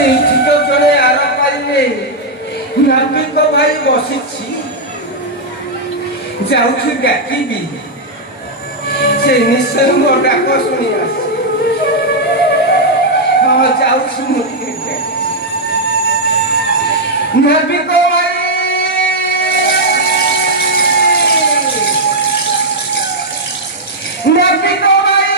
ସେଇଠି ତ ଜଣେ ଆର ପାରିଲେ ନାବିକ ଭାଇ ବସିଛି, ଯାଉଛି ଡାକିବି, ସେ ନିଶ୍ଚୟ ମୋ ଡାକ ଶୁଣି ଆସି। ହଁ ଯାଉଛି ମୁଁ ନାବିକ ଭାଇ, ନାବିକ ଭାଇ,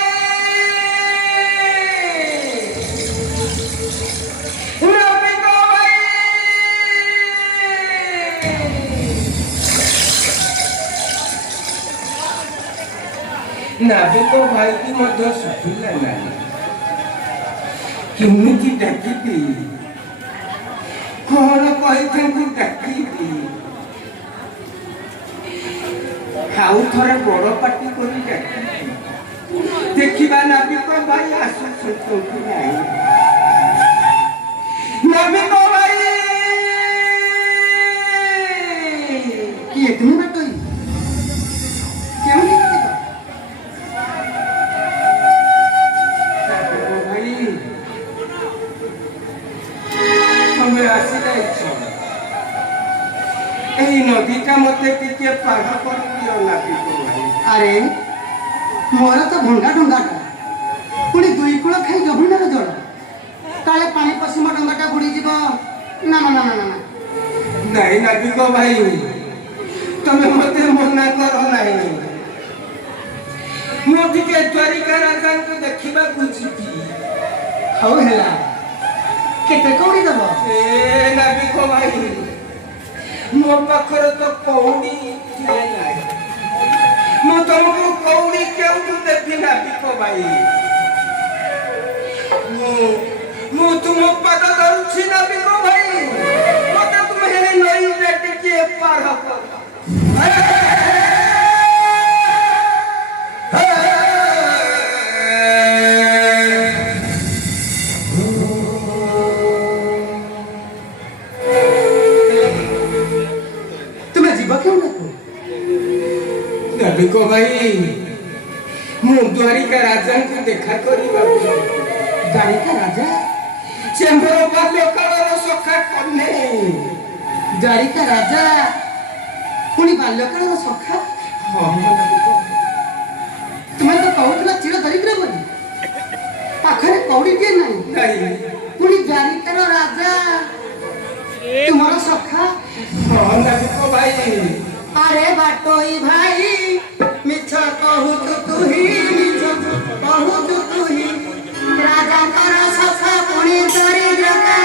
ନାବିକ ଭାଇକି ମଧ୍ୟ ଶୁଭିଲା ନାହିଁ। କେମିତି ଡାକିବି, କଣ କହି ତାଙ୍କୁ ଡାକିବି? ଆଉ ଥରେ ବଡ଼ ପାଟି କରି ଡାକିବି, ଦେଖିବା ନାବିକ ଭାଇ ଆସୁଛନ୍ତି କି ନାହିଁ। ନାବିକ ଭାଇ, କିଏ ତୁମେ ବାଟୋଇ? କେଉଁଠି এই নদীটা মতে টিকে পার করে দিও নাবিক ভাই। আরে মোর তো ভঙ্গা ডঙ্গাটা, পুଣି ଦୁଇ କୂଳ ଖାଇ ଯମୁନାର ଜଳ, କାଳେ ପାଣି ପଶି ମୋ ଡଙ୍ଗାଟା ବୁଡ଼ିଯିବ। ନା ନା ନା ନା ନା, ନାଇଁ ନାବିକ ଭାଇ, ତମେ ମତେ ମନା କର ନାହିଁ। ମୁଁ ଟିକେ ଦ୍ୱାରିକା ରାଜାଙ୍କୁ ଦେଖିବାକୁ ଯିବି। ହଉ ହେଲା, କେତେ କଉଡ଼ି ଦେବ? ଏ ନାବିକ ଭାଇ, ମୋ ପାଖରେ ତ କଉଡ଼ି ନାହିଁ। ମୁଁ ତମକୁ କଉଡ଼ି କେଉଁଠୁ ଦେବି ନାବିକ ଭାଇ? ମୁଁ ତୁମ ପାଦ ଧରୁଛି ନାବିକ ଭାଇ, ମତେ ତୁମେ ନଈରେ ଟିକେ ପାର କର। ନାବିକ ଭାଇ, ମୁଁ ଦ୍ୱାରିକା ରାଜାଙ୍କୁ ଦେଖା କରିବାକୁ। ଦ୍ୱାରିକା ରାଜା? ସେ ମୋର ବାଲ୍ୟକାଳର ସଖା କହ୍ନେଇ। ଦ୍ୱାରିକା ରାଜା ପୁଣି ବାଲ୍ୟକାଳର ସଖା? ହଁ, ତୁମେ ତ କହୁଥିଲ ଚିର ଦରିଦ୍ର ବୋଲି, ପାଖରେ କଉଡ଼ିଟିଏ ନାହିଁ, ପୁଣି ଦ୍ୱାରିକାର ରାଜା ତୁମର ସଖା? ହଁ ନାବିକ ଭାଇ। আরে বাটই ভাই, মিছ কহুতু তুহি, মিছ কহুতু তুহি, রাজাଙ୍କର সখা পুଣି দরিদ্রতা।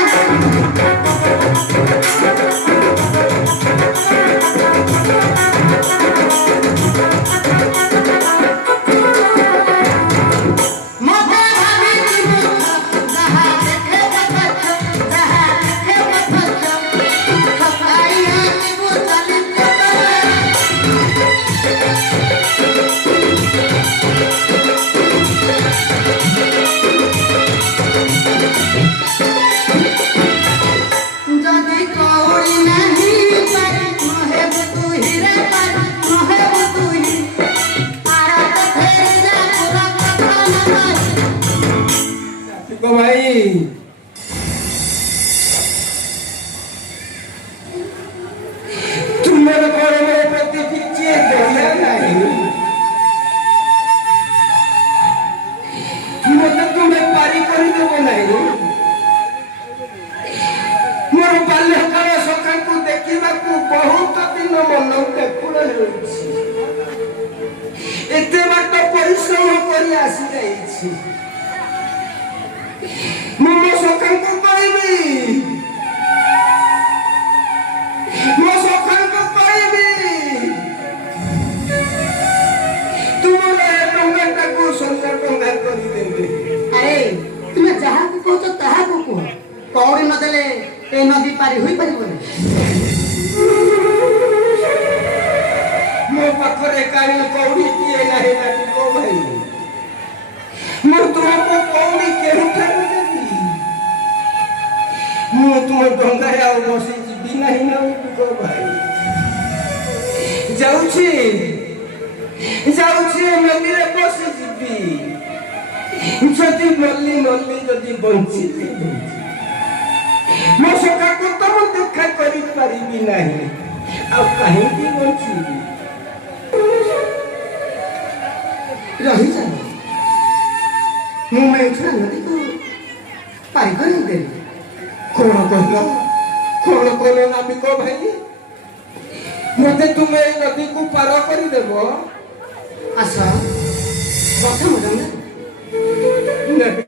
ভাই, ତୁମର କଣ ମୋ ପ୍ରତି କିଛି ଦୟା ନାହିଁ? ମତେ ତୁମେ ପାରି କରିଦେବ ନାହିଁ? ମୋର ବାଲ୍ୟକାଳ ସଖାକୁ ଦେଖିବାକୁ ବହୁତ ଦିନ ମନ ବ୍ୟାକୁଳ ହେଉଛି। ଏତେ ବାଟ ପରିଶ୍ରମ କରି ଆସିଯାଇଛି, ମୁଁ ମୋ ସଖାଙ୍କୁ କହିବି, ମୋ ସଖାଙ୍କୁ କହିବି, ତୁମର ଏ ଡଙ୍ଗାଟାକୁ ସୁନ୍ଦର ଡଙ୍ଗା କରିଦେବେ। ଆରେ ତୁମେ ଯାହାକୁ କହୁଛ ତାହାକୁ କୁହ, କଉଡ଼ି ନଦେଲେ ଏ ନଦୀ ପାରି ହୋଇପାରିବନି। ମୋ ପାଖରେ କାହିଁ କଉଡ଼ିଟିଏ ନାହିଁ ନାବିକ ଭାଇ। ମୁଁ ତୁମକୁ କଉଡ଼ି କେଉଁଠାରୁ ଦେବି? ମୁଁ ତୁମ ଡଙ୍ଗାରେ ଆଉ ବସି ଯିବି ନାହିଁ ନାବିକ ଭାଇ। ଯାଉଛି ଯାଉଛି ନଦୀରେ ବସି ଯିବି। ଯଦି ମଲି ଯଦି ବଞ୍ଚିବି, ମୋ ସକାକୁ ତ ମୁଁ ଦେଖା କରିପାରିବି ନାହିଁ ଆଉ କାହିଁକି ବଞ୍ଚିବି ରହିଯାଅ ମୁଁ ମେଉଛୁରା ନଦୀକୁ ପାରି କରିଦେବି। କଣ କହିଲ ନାବିକ ଭାଇ ମତେ ତୁମେ ଏଇ ନଦୀକୁ ପାର କରିଦେବ ଆସ ବସ ମୋ ଡଙ୍ଗାରେ।